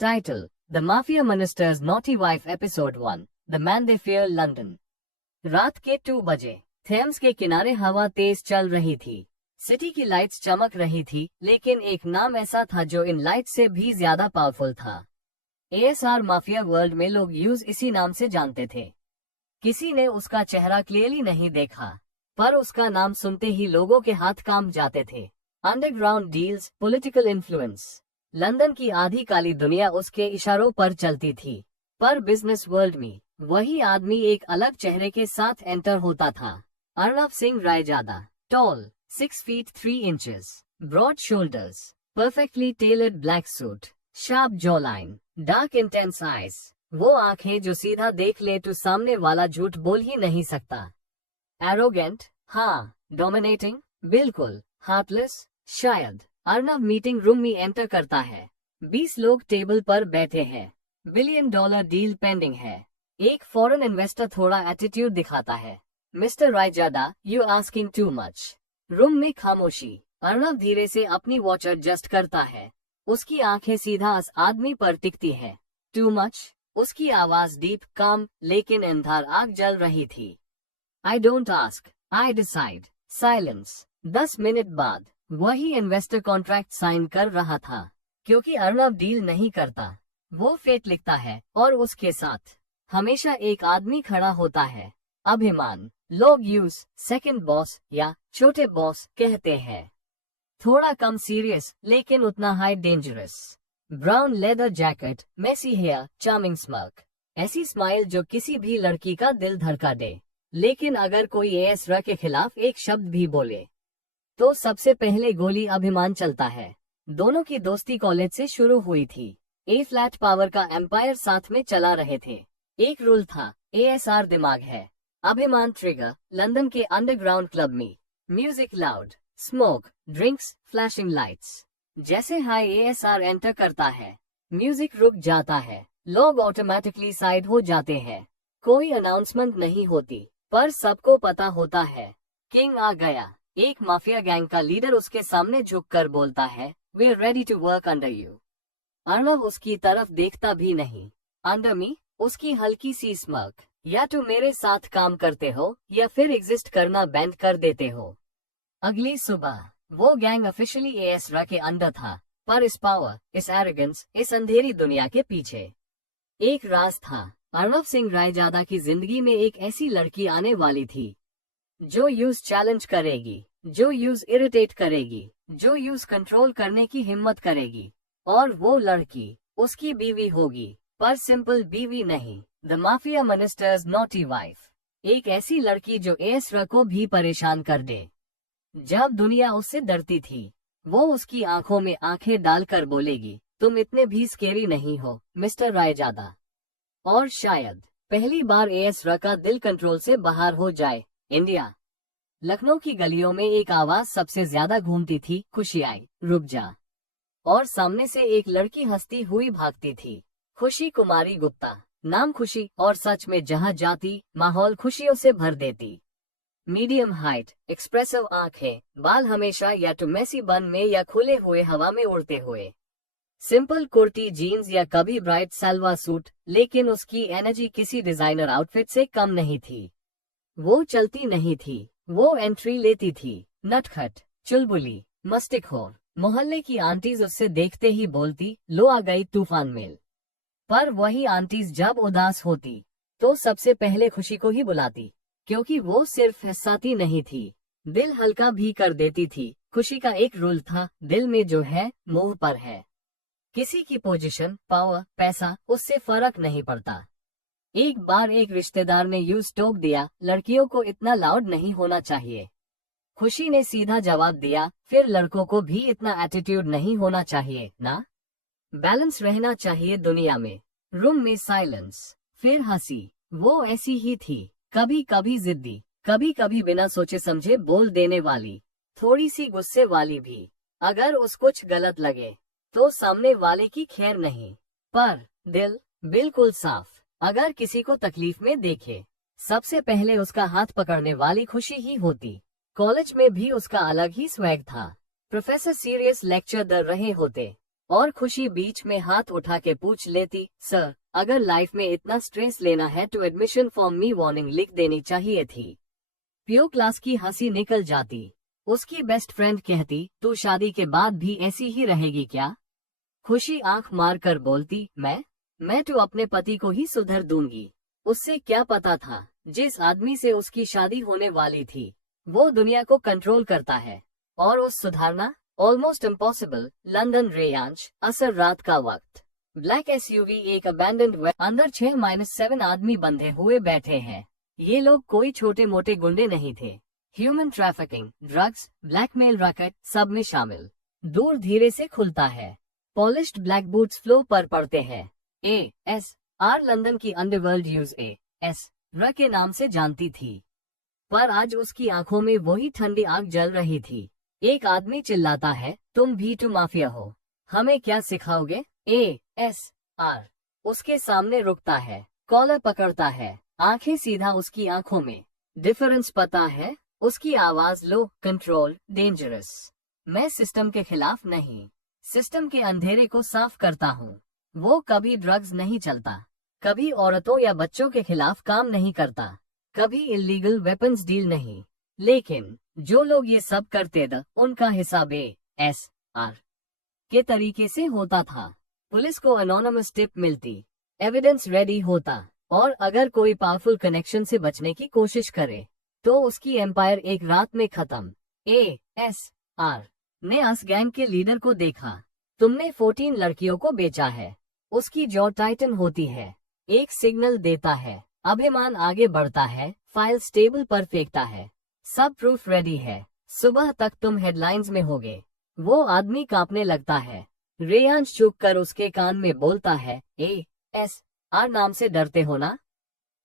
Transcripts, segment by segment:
Title: The Mafia Minister's Naughty Wife Episode 1, The Man They Fear, London। रात के 2 बजे Thames के किनारे हवा तेज चल रही थी। सिटी की लाइट्स चमक रही थी, लेकिन एक नाम ऐसा था जो इन लाइट्स से भी ज्यादा पावरफुल था। ASR माफिया वर्ल्ड में लोग यूज इसी नाम से जानते थे। किसी ने उसका चेहरा क्लियरली नहीं देखा, पर उसका नाम सुनते ही लोगों के हाथ कांप जाते थे। Underground deals, political influence, London की आधी काली दुनिया उसके इशारों पर चलती थी। पर बिजनेस वर्ल्ड में वही आदमी एक अलग चेहरे के साथ एंटर होता था। Arnab Singh Raizada, tall, 6 feet 3 inches, broad shoulders, perfectly tailored black suit, sharp jawline, dark intense eyes, वो आंखें जो सीधा देख ले तो सामने वाला झूठ बोल ही नहीं सकता। एरोगेंट, हाँ। डोमिनेटिंग, बिल्कुल। हार्टलेस, शायद। अर्नब मीटिंग रूम में एंटर करता है। 20 लोग टेबल पर बैठे हैं। $1 billion डील पेंडिंग है। एक फॉरेन इन्वेस्टर थोड़ा एटीट्यूड दिखाता है। Mister Raizada, you asking too much. Room में खामोशी। अर्नब धीरे से अपनी वॉच एडजस्ट करता है। उसकी आंखें सीधा उस आदमी पर टिकती है। Too much? उसकी आवाज डीप, काम, लेकिन अंधार आग जल रही थी। I don't ask, I decide. Silence. 10 minute बाद वही इन्वेस्टर कॉन्ट्रैक्ट साइन कर रहा था। क्योंकि अर्नब डील नहीं करता, वो फेट लिखता है, और उसके साथ हमेशा एक आदमी खड़ा होता है। अभिमान। लोग यूज सेकंड बॉस या छोटे बॉस कहते हैं। थोड़ा कम सीरियस, लेकिन उतना high dangerous. Brown leather jacket, messy hair, charming smile. ऐसी स्माइल जो किसी भी लड़की का दिल धड़का दे। लेकिन अगर कोई ASR के खिलाफ एक शब्द भी बोले तो सबसे पहले गोली अभिमान चलता है। दोनों की दोस्ती कॉलेज से शुरू हुई थी। ए फ्लैट पावर का एम्पायर साथ में चला रहे थे। एक रूल था, ASR दिमाग है, अभिमान ट्रिगर। लंदन के अंडरग्राउंड क्लब में music loud, smoke, drinks, flashing lights. जैसे हाई ASR एंटर करता है, म्यूजिक रुक जाता है, लोग ऑटोमेटिकली साइड हो जाते हैं। कोई अनाउंसमेंट नहीं होती, पर सबको पता होता है, किंग आ गया। एक माफिया गैंग का लीडर उसके सामने झुककर बोलता है, we are ready to work under you. Arnab उसकी तरफ देखता भी नहीं। Under me? उसकी हल्की सी स्मर्क। या तो मेरे साथ काम करते हो या फिर एग्जिस्ट करना बैंड कर देते हो। अगली सुबह वो गैंग ऑफिशियली ASR के अंदर था, पर इस पावर, इस एरोगेंस, इस अंधेरी दुनिया के पीछे एक राज था। अर्नब सिंह रायजादा की जिंदगी में एक ऐसी लड़की आने वाली थी जो यूज चैलेंज करेगी, जो यूज इरिटेट करेगी, जो यूज कंट्रोल करने की हिम्मत करेगी। और वो लड़की उसकी बीवी होगी, पर सिंपल बीवी नहीं, the mafia ministers naughty wife. एक ऐसी लड़की जो ASR को भी परेशान कर दे। जब दुनिया उससे डरती थी, वो उसकी आंखों में आंखें डालकर बोलेगी, तुम इतने भी स्केरी नहीं हो, मिस्टर रायजादा। और शायद पहली बार ASR का दिल कंट्रोल से बाहर हो जाए। इंडिया। लखनऊ की गलियों में एक आवाज सबसे ज्यादा घूमती थी, खुशी आई, रुक जा। और सामने से एक लड़की हंसती हुई भागती थी। खुशी कुमारी गुप्ता। नाम खुशी, और सच में जहां जाती माहौल खुशियों से भर देती। मीडियम हाइट, एक्सप्रेसिव आंखें, बाल हमेशा या तो मेसी बन में या खुले हुए हवा में उड़ते हुए। सिंपल कुर्ती, जीन्स या कभी ब्राइट सलवार सूट, लेकिन उसकी एनर्जी किसी डिजाइनर आउटफिट से कम नहीं थी। वो चलती नहीं थी, वो एंट्री लेती थी। नटखट, चुलबुली, मस्तिखोर। मोहल्ले की आंटीज उससे देखते ही बोलती, लो आ गई तूफान मेल। पर वही आंटीज जब उदास होती तो सबसे पहले खुशी को ही बुलाती, क्योंकि वो सिर्फ हंसाती नहीं थी, दिल हल्का भी कर देती थी। खुशी का एक रूल था, दिल में जो है मुंह पर है। किसी की पोजीशन, पावर, पैसा, उससे फर्क नहीं पड़ता। एक बार एक रिश्तेदार ने यूज टोक दिया, लड़कियों को इतना लाउड नहीं होना चाहिए। खुशी ने सीधा जवाब दिया, फिर लड़कों को भी इतना एटीट्यूड नहीं होना चाहिए ना। बैलेंस रहना चाहिए दुनिया में। रूम में साइलेंस, फिर हंसी। वो ऐसी ही थी, कभी कभी जिद्दी, कभी कभी बिना सोचे समझे बोल देने वाली, थोड़ी सी गुस्से वाली भी। अगर उस कुछ गलत लगे तो सामने वाले की खैर नहीं, पर दिल बिल्कुल साफ। अगर किसी को तकलीफ में देखे, सबसे पहले उसका हाथ पकड़ने वाली खुशी ही होती। कॉलेज में भी उसका अलग ही स्वैग था। प्रोफेसर सीरियस लेक्चर दे रहे होते, और खुशी बीच में हाथ उठा के पूछ लेती, सर अगर लाइफ में इतना स्ट्रेस लेना है तो एडमिशन फॉर्म में वार्निंग लिख देनी चाहिए थी। प्यो क्लास की हंसी निकल जाती। उसकी बेस्ट फ्रेंड कहती, तू शादी के बाद भी ऐसी ही रहेगी क्या? खुशी आंख मार कर बोलती, मैं तो अपने पति को ही सुधर दूंगी। उससे क्या पता था जिस आदमी से उसकी शादी होने वाली थी वो दुनिया को कंट्रोल करता है, और उस सुधारना ऑलमोस्ट इम्पॉसिबल। लंदन रेयांश, असर रात का वक्त। ब्लैक एसयूवी एक अबैंडन्ड, अंदर 6-7 आदमी बंधे हुए बैठे हैं। ये लोग कोई छोटे मोटे गुंडे नहीं थे। Human trafficking, drugs, blackmail racket सब में शामिल। दूर धीरे से खुलता है। पॉलिश्ड ब्लैक बूट्स फ्लो पर पड़ते हैं। ASR लंदन की अंडरवर्ल्ड ASR के नाम से जानती थी, पर आज उसकी आंखों में वही ठंडी आग जल रही थी। एक आदमी चिल्लाता है, तुम भी तो माफिया हो, हमें क्या सिखाओगे? ASR उसके सामने रुकता है, कॉलर पकड़ता है, आंखें सीधा उसकी आंखों में। डिफरेंस पता है? उसकी आवाज लो, कंट्रोल, डेंजरस। मैं सिस्टम के खिलाफ नहीं, सिस्टम के अंधेरे को साफ करता हूँ। वो कभी ड्रग्स नहीं चलता, कभी औरतों या बच्चों के खिलाफ काम नहीं करता, कभी इलीगल वेपन्स डील नहीं। लेकिन जो लोग ये सब करते थे उनका हिसाब ASR के तरीके से होता था। पुलिस को अनोनिमस टिप मिलती, एविडेंस रेडी होता, और अगर कोई पावरफुल कनेक्शन से बचने की कोशिश करे तो उसकी एम्पायर एक रात में खत्म। ASR ने अस गैंग के लीडर को देखा, तुमने 14 लड़कियों को बेचा है। उसकी जॉ टाइटन होती है, एक सिग्नल देता है, अभिमान आगे बढ़ता है, फाइल टेबल पर फेंकता है, सब प्रूफ रेडी है, सुबह तक तुम हेडलाइंस में होगे। वो आदमी कांपने लगता है। रेयांश चुप कर उसके कान में बोलता है, ASR नाम से डरते हो ना?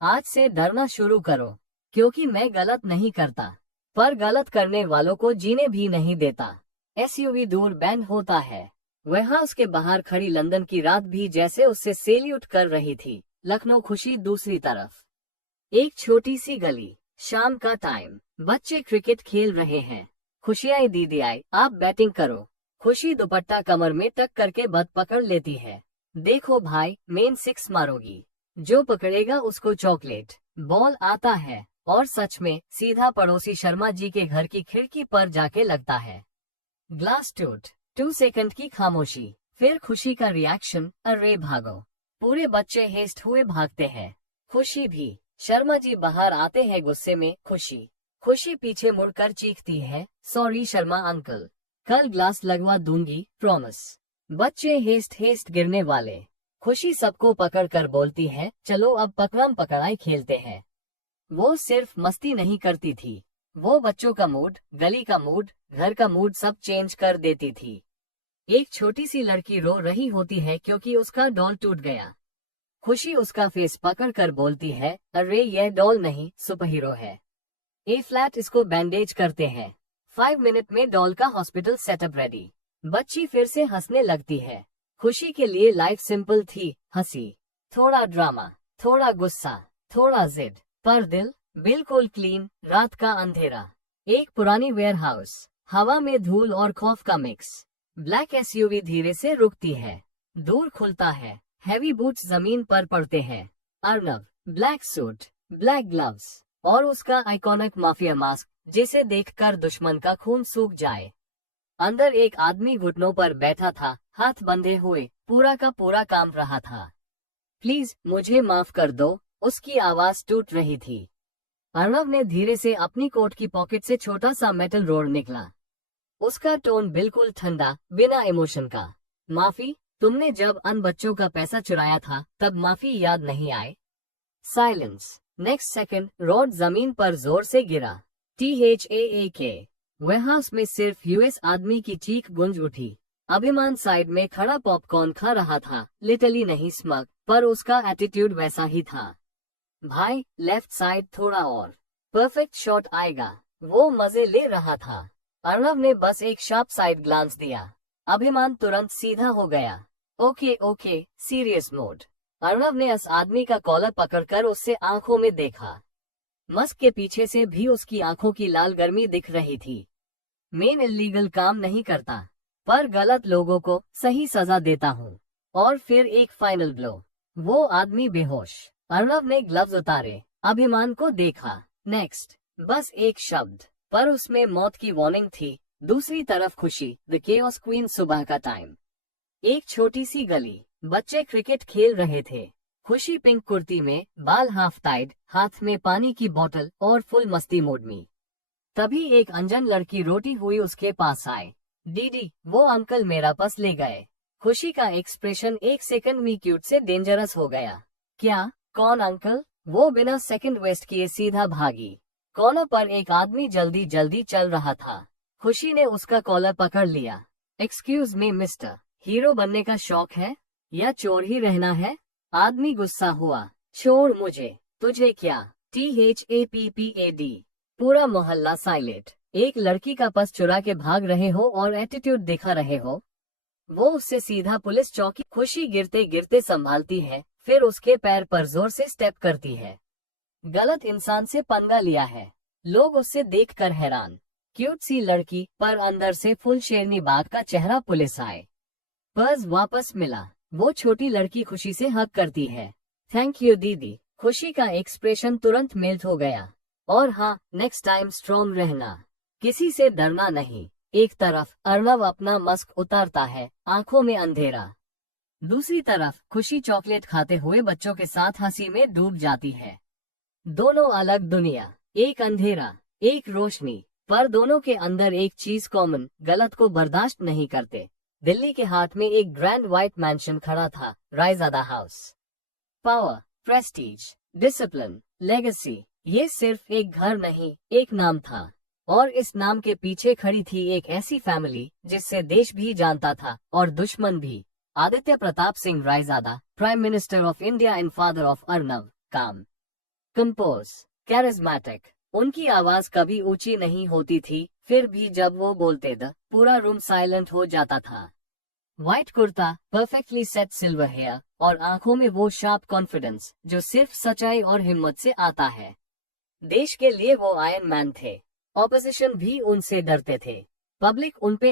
आज से डरना शुरू करो, क्योंकि मैं गलत नहीं करता, पर गलत करने वालों को जीने भी नहीं देता। एसयूवी दूर बैंड होता है। वह उसके बाहर खड़ी लंदन की रात भी जैसे उससे सेल्यूट कर रही थी। लखनऊ खुशी दूसरी तरफ। एक छोटी सी गली, शाम का टाइम, बच्चे क्रिकेट खेल रहे हैं। खुशी आई, दीदी आई, आप बैटिंग करो। खुशी दुपट्टा कमर में टक करके बत पकड़ लेती है। देखो भाई, मेन 6 मारोगी, जो पकड़ेगा उसको चॉकलेट। बॉल आता है और सच में सीधा पड़ोसी शर्मा जी के घर की खिड़की पर जाके लगता है। ग्लास टूट। 2 सेकंड की खामोशी, फिर खुशी का रिएक्शन, अरे भागो। पूरे बच्चे हेस्ट हुए भागते हैं, खुशी भी। शर्मा जी बाहर आते हैं गुस्से में। खुशी पीछे मुड़कर चीखती है, सॉरी शर्मा अंकल, कल ग्लास लगवा दूंगी, प्रॉमिस। बच्चे हेस्ट गिरने वाले। खुशी सबको पकड़ कर बोलती है, चलो अब पकड़म पकड़ाई खेलते हैं। वो सिर्फ मस्ती नहीं करती थी, वो बच्चों का मूड, गली का मूड, घर का मूड सब चेंज कर देती थी। एक छोटी सी लड़की रो रही होती है क्योंकि उसका डॉल टूट गया। खुशी उसका फेस पकड़ कर बोलती है, अरे यह डॉल नहीं, सुपरहीरो है। फ्लैट इसको बैंडेज करते हैं। 5 मिनट में डॉल का हॉस्पिटल सेटअप रेडी। बच्ची फिर से हंसने लगती है। खुशी के लिए लाइफ सिंपल थी, हंसी, थोड़ा ड्रामा, थोड़ा गुस्सा, थोड़ा जिद, पर दिल बिल्कुल क्लीन। रात का अंधेरा, एक पुरानी वेयरहाउस, हवा में धूल और खौफ का मिक्स। ब्लैक एसयूवी धीरे से रुकती है, दूर खुलता है, हैवी बूट्स जमीन पर पड़ते हैं। Arnav, black suit, black gloves, और उसका आइकॉनिक माफिया मास्क, जिसे देखकर दुश्मन का खून सूख जाए। अंदर एक आदमी घुटनों पर बैठा था, हाथ बंधे हुए, पूरा का पूरा काम रहा था। प्लीज मुझे माफ कर दो, उसकी आवाज टूट रही थी। अर्नव ने धीरे से अपनी कोट की पॉकेट से छोटा सा मेटल रोड निकला। उसका टोन बिल्कुल ठंडा, बिना इमोशन का। माफी? तुमने जब अन बच्चों का पैसा चुराया था तब माफी याद नहीं आए? साइलेंस। नेक्स्ट सेकंड रोड जमीन पर जोर से गिरा। THAAK। वेयरहाउस में सिर्फ US आदमी की चीख गूंज उठी। अभिमान साइड में खड़ा पॉपकॉर्न खा रहा था, लिटरली नहीं स्मग, पर उसका एटीट्यूड वैसा ही था। भाई, लेफ्ट साइड थोड़ा और, परफेक्ट शॉट आएगा। वो मजे ले रहा था। अर्नव ने बस एक शार्प साइड ग्लांस दिया। अभिमान तुरंत सीधा हो गया। Okay, serious mode. अर्नव ने उस आदमी का कॉलर पकड़कर उससे आंखों में देखा। मस्क के पीछे से भी उसकी आंखों की लाल गर्मी दिख रही थी। मेन इल्लीगल काम नहीं करता, पर गलत लोगों को सही सजा देता हूँ। और फिर एक फाइनल ब्लो। वो आदमी बेहोश। अर्णव ने ग्लव्स उतारे, अभिमान को देखा। नेक्स्ट। बस एक शब्द, पर उसमें मौत की वार्निंग थी। दूसरी तरफ खुशी, द केओस क्वीन। सुबह का टाइम। एक छोटी सी गली, बच्चे क्रिकेट खेल रहे थे। खुशी पिंक कुर्ती में, बाल हाफ टाइड, हाथ में पानी की बोतल और फुल मस्ती मोड में। तभी एक अनजान लड़की रोती हुई उसके पास आए। दीदी, वो अंकल मेरा पर्स ले गए। खुशी का एक्सप्रेशन एक सेकंड में क्यूट से डेंजरस हो गया। क्या? कौन अंकल? वो बिना सेकंड वेस्ट किए सीधा भागी। कॉर्नर पर एक आदमी जल्दी जल्दी चल रहा था। खुशी ने उसका कॉलर पकड़ लिया। एक्सक्यूज मी मिस्टर, हीरो बनने का शौक है या चोर ही रहना है? आदमी गुस्सा हुआ। छोड़ मुझे। तुझे क्या? THAPPAD। पूरा मोहल्ला साइलेंट। एक लड़की का पर्स चुरा के भाग रहे हो और एटीट्यूड दिखा रहे हो। वो उससे सीधा पुलिस चौकी। खुशी गिरते गिरते संभालती है, फिर उसके पैर पर जोर से स्टेप करती है। गलत इंसान से पंगा लिया है। लोग उससे देखकर हैरान। क्यूट सी लड़की, पर अंदर से फुल शेरनी बाग का चेहरा। पुलिस आए, पर्स वापस मिला। वो छोटी लड़की खुशी से हग करती है। थैंक यू दीदी। खुशी का एक्सप्रेशन तुरंत मेल्ट हो गया। और हाँ, नेक्स्ट टाइम स्ट्रॉन्ग रहना, किसी से डरना नहीं। एक तरफ अर्णव अपना मास्क उतारता है, आंखों में अंधेरा। दूसरी तरफ खुशी चॉकलेट खाते हुए बच्चों के साथ हंसी में डूब जाती है। दोनों अलग दुनिया, एक अंधेरा, एक रोशनी, पर दोनों के अंदर एक चीज कॉमन, गलत को बर्दाश्त नहीं करते। दिल्ली के हाथ में एक ग्रैंड व्हाइट मैंशन खड़ा था, Raizada house. Power, Prestige, discipline, legacy, ये सिर्फ एक घर नहीं, एक नाम था। और इस नाम के पीछे खड़ी थी एक ऐसी फैमिली जिससे देश भी जानता था और दुश्मन भी। Aditya Pratap Singh Raizada, prime minister of India and father of Arnav. काम, कंपोज, कैरिज्मेटिक। उनकी आवाज कभी ऊंची नहीं होती थी, फिर भी जब वो बोलते थे पूरा रूम साइलेंट हो जाता था। White kurta, perfectly set silver hair और आंखों में वो शार्प कॉन्फिडेंस जो सिर्फ सच्चाई और हिम्मत से आता है। देश के लिए वो आयरन मैन थे। ऑपोजिशन भी उनसे डरते थे। पब्लिक उनपे